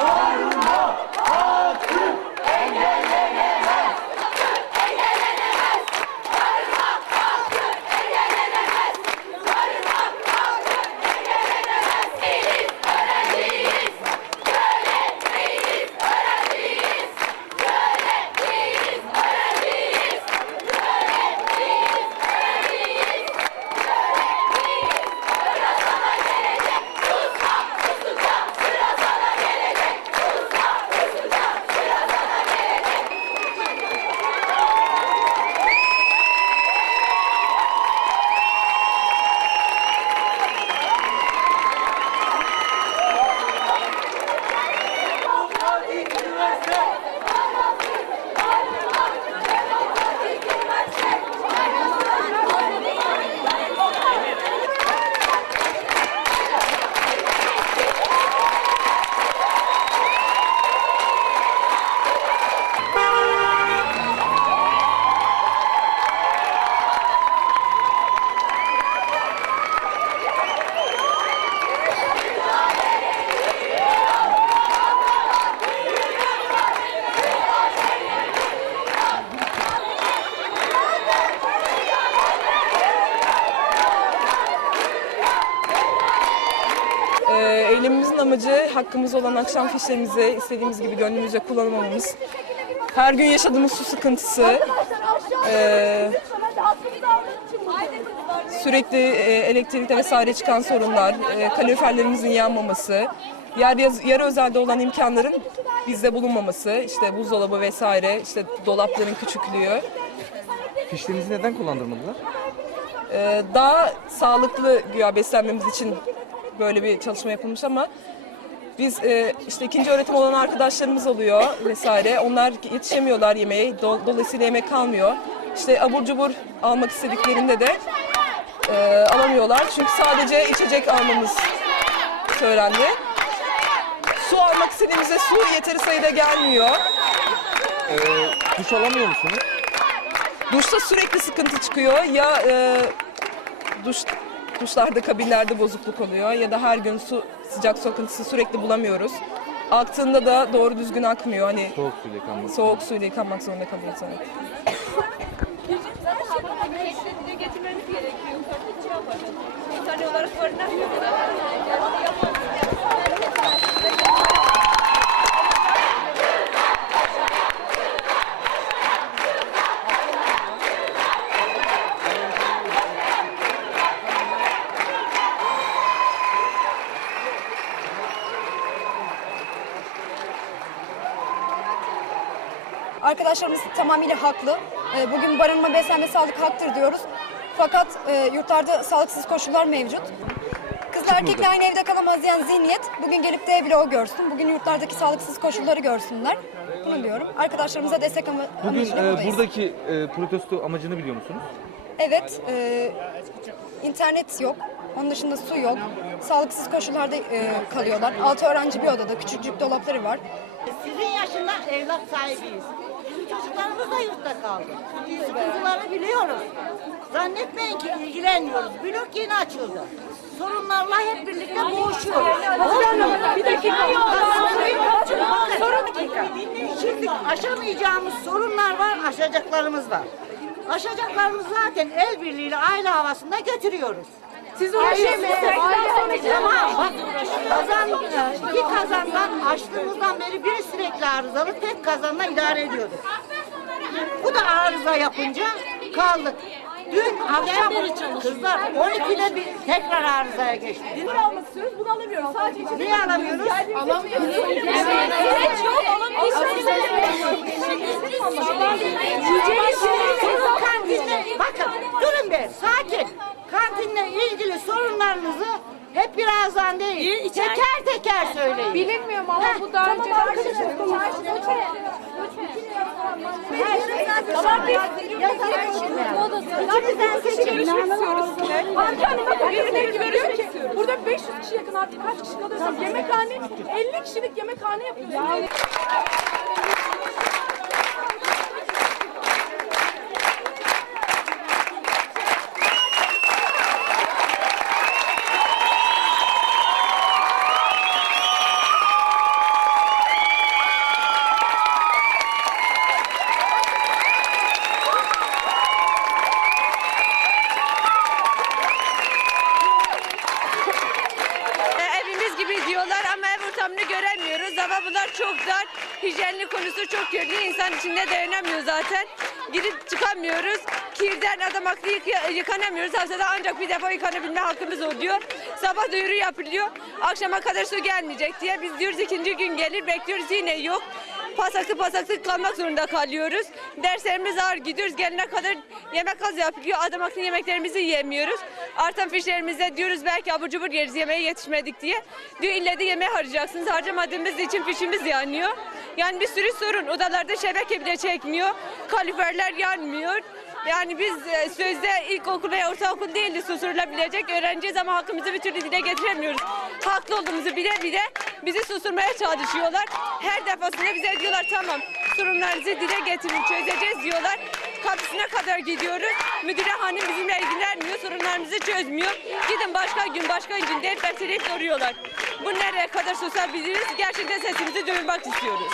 Ee, amacı hakkımız olan akşam fişlerimizi istediğimiz gibi gönlümüzce kullanamamamız. Her gün yaşadığımız su sıkıntısı, ee, sürekli e, elektrikte vesaire çıkan sorunlar, e, kaloriferlerimizin yanmaması, yer, yer özelde olan imkanların bizde bulunmaması, işte buzdolabı vesaire, işte dolapların küçüklüğü. Fişlerinizi neden kullandırmadılar? Ee, daha sağlıklı güya beslenmemiz için böyle bir çalışma yapılmış ama biz e, işte ikinci öğretim olan arkadaşlarımız oluyor vesaire. Onlar yetişemiyorlar yemeğe. Do- dolayısıyla yemek kalmıyor. İşte abur cubur almak istediklerinde de e, alamıyorlar. Çünkü sadece içecek almamız söylendi. Su almak istediğimizde su yeteri sayıda gelmiyor. Ee, duş alamıyor musunuz? Duşta sürekli sıkıntı çıkıyor. Ya e, duş duşlarda kabinlerde bozukluk oluyor ya da her gün su sıcak su akıntısı sürekli bulamıyoruz. Aktığında da doğru düzgün akmıyor. Hani Soğuk suyla yıkanmak. soğuk suyla yıkanmak zorunda kalıyoruz. Evet. Dile getirmeniz gerekiyor. İnsan olarak barınak Arkadaşlarımız tamamıyla haklı. Ee, Bugün barınma, beslenme, sağlık haktır diyoruz. Fakat e, yurtlarda sağlıksız koşullar mevcut. Kızla erkekle aynı evde kalamaz diyen zihniyet bugün gelip de bile o görsün. Bugün yurtlardaki sağlıksız koşulları görsünler. Bunu diyorum. Arkadaşlarımıza destek ama Bugün amacıyla e, buradayız. buradaki e, protesto amacını biliyor musunuz? Evet, e, internet yok. Onun dışında su yok. Sağlıksız koşullarda e, kalıyorlar. Altı öğrenci bir odada, küçücük dolapları var. Sizin yaşında evlat sahibiyiz. Bizim çocuklarımız da yurtta kaldı. Sıkıntıları biliyoruz. Zannetmeyin ki ilgilenmiyoruz. Blok yeni açıldı. Sorunlarla hep birlikte boğuşuyoruz. Bir dakika. Sorun dakika. Şimdi aşamayacağımız sorunlar var, aşacaklarımız var. Aşacaklarımız zaten el birliğiyle aile havasında götürüyoruz. Siz uğraşamayın. Tamam bak kazan, iki kazandan açtığımızdan beri biri sürekli arızalı tek kazanla idare ediyorduk. Bu da arıza yapınca kaldık. Dün akşam kızlar 12'de bir tekrar arızaya geçti. Bunu almak istiyoruz. Bunu alamıyoruz. Sadece içinde. Niye alamıyoruz? Alamıyoruz. Evet yok. Sizin hep birazdan değil, teker teker söyleyin. Bilinmiyor mu ama bu daha önce Tamam. İçimizden görüyor ki burada 500 kişi yakın. Artık kaç kişi kalıyorsa yemekhane 50 kişilik yemekhane yapıyorsunuz. Çok dar. Hijyenlik konusu çok kötü. İnsan içinde dayanamıyor zaten. Gidip çıkamıyoruz. Kirden adam aklı yık- yıkanamıyoruz. Haftada ancak bir defa yıkanabilme hakkımız oluyor. Sabah duyuru yapılıyor. Akşama kadar su gelmeyecek diye biz diyoruz ikinci gün gelir bekliyoruz yine yok. Pasaklı pasaklı kalmak zorunda kalıyoruz. Derslerimiz ağır gidiyoruz. Gelene kadar yemek az yapılıyor. Adam akıllı yemeklerimizi yiyemiyoruz. Artan fişlerimizde diyoruz belki abur cubur yeriz yemeğe yetişmedik diye. Diyor ille de yemeği harcayacaksınız. Harcamadığımız için fişimiz yanıyor. Yani bir sürü sorun. Odalarda şebeke bile çekmiyor. Kaliferler yanmıyor. Yani biz e, sözde ilkokul veya ortaokul değil de susturulabilecek öğrenciyiz ama hakkımızı bir türlü dile getiremiyoruz. Haklı olduğumuzu bile bile bizi susturmaya çalışıyorlar. Her defasında bize diyorlar tamam sorunlarınızı dile getirin çözeceğiz diyorlar. Kapısına kadar gidiyoruz. Müdüre hanım bizimle ilgilenmiyor, sorunlarımızı çözmüyor. Gidin başka gün başka gün deyip erteleyip soruyorlar. Bu nereye kadar susabiliriz? Gerçekten sesimizi duyurmak istiyoruz.